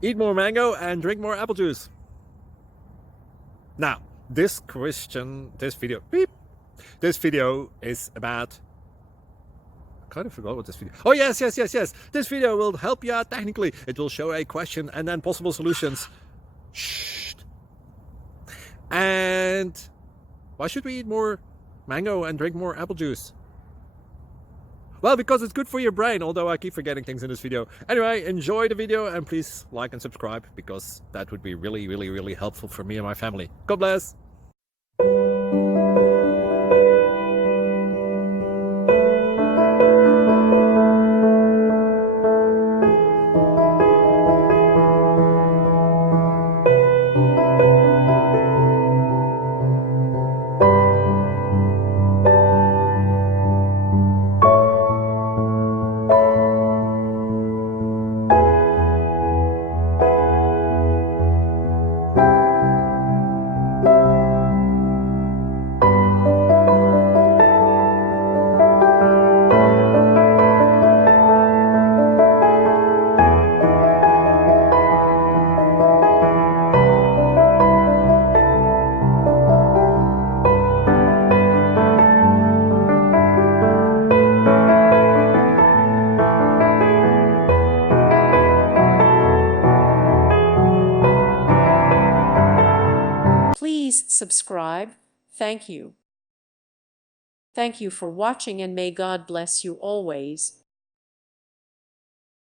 Eat more mango and drink more apple juice. Now, this video is about, I kind of forgot what this video. Oh, yes. This video will help you out technically. It will show a question and then possible solutions. Shh. And why should we eat more mango and drink more apple juice? Well, because it's good for your brain, although I keep forgetting things in this video. Anyway, enjoy the video and please like and subscribe, because that would be really helpful for me and my family. God bless. Please subscribe. Thank you. Thank you for watching, and may God bless you always.